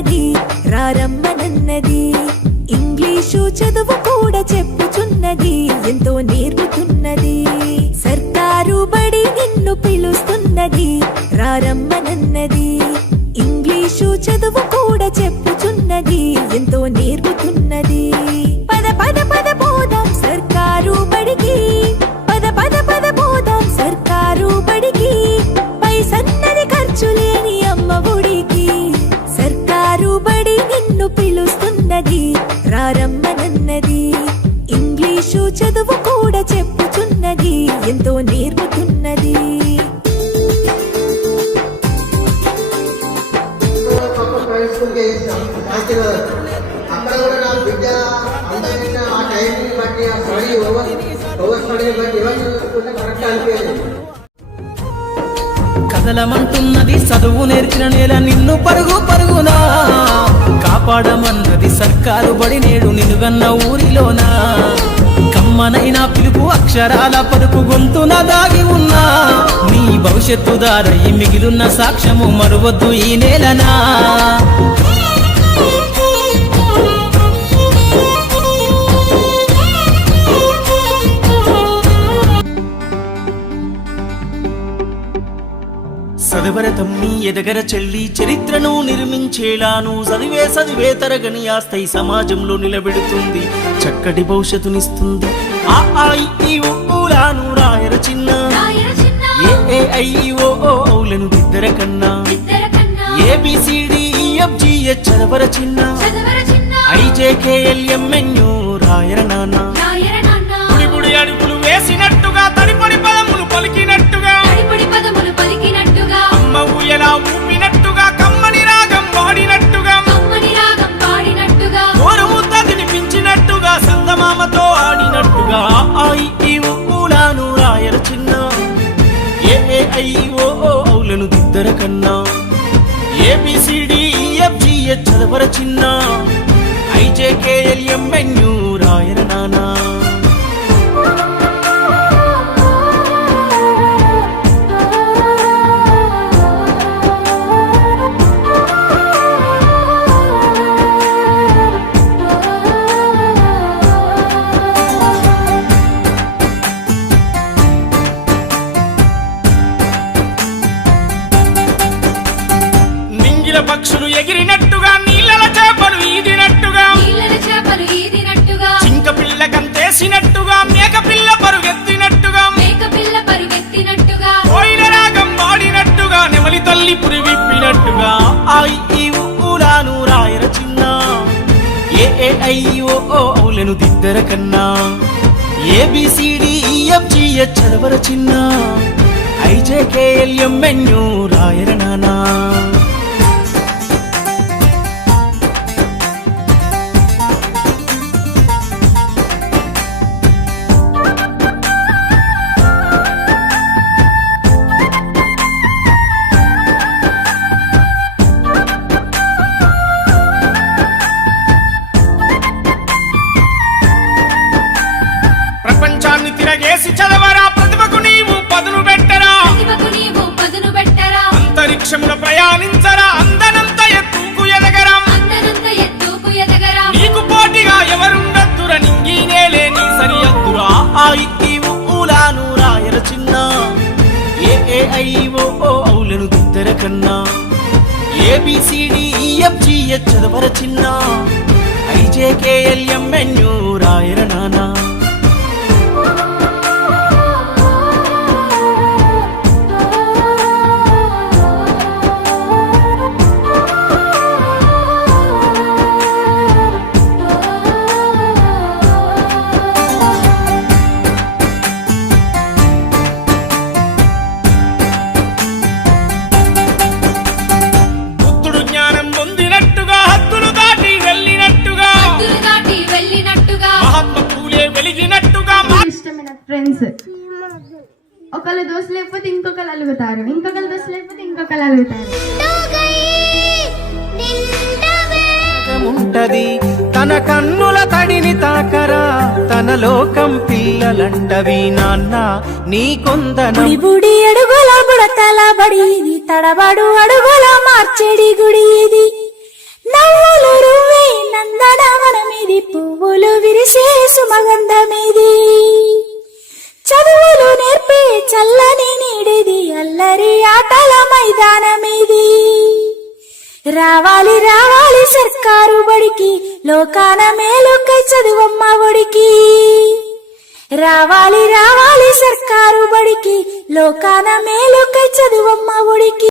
చెప్పుచున్నది రారమ్మనన్నది ఇంగ్లీషు చదువు కూడా చెప్పుచున్నది ఎంతో నేర్పుతున్నది సర్కారు బడి నిన్ను పిలుస్తున్నది రారమ్మనన్నది ఇంగ్లీషు చదువు కూడా చెప్పుచున్నది ఎంతో నేర్పుతున్నది పద పద పద పోదాం సర్కారు బడికి పద పద పద పోదాం సర్కారు బడికి పైసన్నది ఖర్చు లేని అమ్మ ఒడికి సర్కారు బడి నిన్ను పిలుస్తున్నది రారమ్మనన్నది ఇంగ్లీషు చదువు కూడా చెప్పుచున్నది ఎంతో నేర్పుతున్నది అక్కడ కూడా నా బిడ్డ అందరికీ ఆ టైంని బట్టి ఆ స్టడీ ఓవర్ స్టడీని బట్టి ఇవన్నీ చూసుకుంటే కరెక్ట్ అనిపించలేదు. కదలమంటున్నది చదువు నేర్చిన నేల నిన్ను పరుగు పరుగునా కాపాడమన్నది సర్కారు బడి నేడు నిలుగన్న ఊరిలోనా కమ్మనైనా పిలుపు అక్షరాల పలుకు గొంతున దాగి ఉన్నా నీ భవిష్యత్తు దారయి మిగిలిన సాక్ష్యము మరువద్దు ఈ నేలనా చదవర తమ్మి ఎదగర చెల్లి చరిత్రను నిర్మించేలాను చదివే తరగని ఆస్థై సమాజంలో నిలబెడుతుంది చక్కటి భవిష్యత్తునిస్తుంది ఆను రాయర చిన్న ఏఐఓలను ఇద్దర కన్నా ABCDEFGH చదవర చిన్న IJKLMNO రాయర నాన్న గుడి అడుగులు వేసినట్టుగా తడిపడి పదములు పలికినట్టుగా అమ్మ ఊయలా ఊపినట్టుగా కమ్మని రాగం వాడినట్టుగా ఓరు ముద్ద తినిపించినట్టుగా సందమామతో ఆడినట్టుగా ఊలాను రాయర చిన్న ఏఐఓలను దిద్దర కన్నా ABCDEFGH చదవర చిన్న IJKLMNO రాయర నానా పక్షులు ఎగిరినట్టుగా నీళ్ళల చేపలు ఈదినట్టుగా చింక పిల్ల కంతేసినట్టుగా మేక పిల్ల పరుగెత్తినట్టుగా కోయిల రాగం వాడినట్టుగా నెమలి తల్లి పురి విప్పినట్టుగా ఊలాను రాయర చిన్న ఏఐఓలను దిద్దర కన్నా ABCDEFGH చదవర చిన్న IJKLMNO రాయర నానా ప్రపంచాన్ని తిరగేసి చదవరా ప్రతిభకు నీవు పదును పెట్టరా అంతరిక్షముల ప్రయాణించరా అందనంత ఎత్తుకు ఎదగరా నీకు పోటీగా ఎవరుండద్దుర నింగి నేలే నీ సరియద్దురా ఊలాను రాయర చిన్న ఏఐఓలను దిద్దర కన్నా ABCDEFGH చదవర చిన్న IJKLMNO రాయర నానా ఫ్రెండ్స్ ఒకళ్ళు దోశ లేకపోతే ఇంకొకరు అలుగుతారు, ఇంకొకరు దోశ లేకపోతే ఇంకొకరు అలుగుతారు. ఉంటది తన కన్నుల తడిని తాకరా తన లోకం పిల్లలంటవి నాన్న నీ కొందన బుడి అడుగుల బుడతల బడి ఇది తడబడు అడుగుల మార్చెడి గుడి ఇది నవ్వులు రువ్వే నందనవనమిది పువ్వులు విరిసే సుమగంధమిది చదువులు నేర్పే చల్లని నీడిది అల్లరి ఆటల మైదానమిది రావాలి రావాలి సర్కారు బడికి లోకాన మేలుకై చదువమ్మ ఒడికి రావాలి రావాలి సర్కారు బడికి లోకాన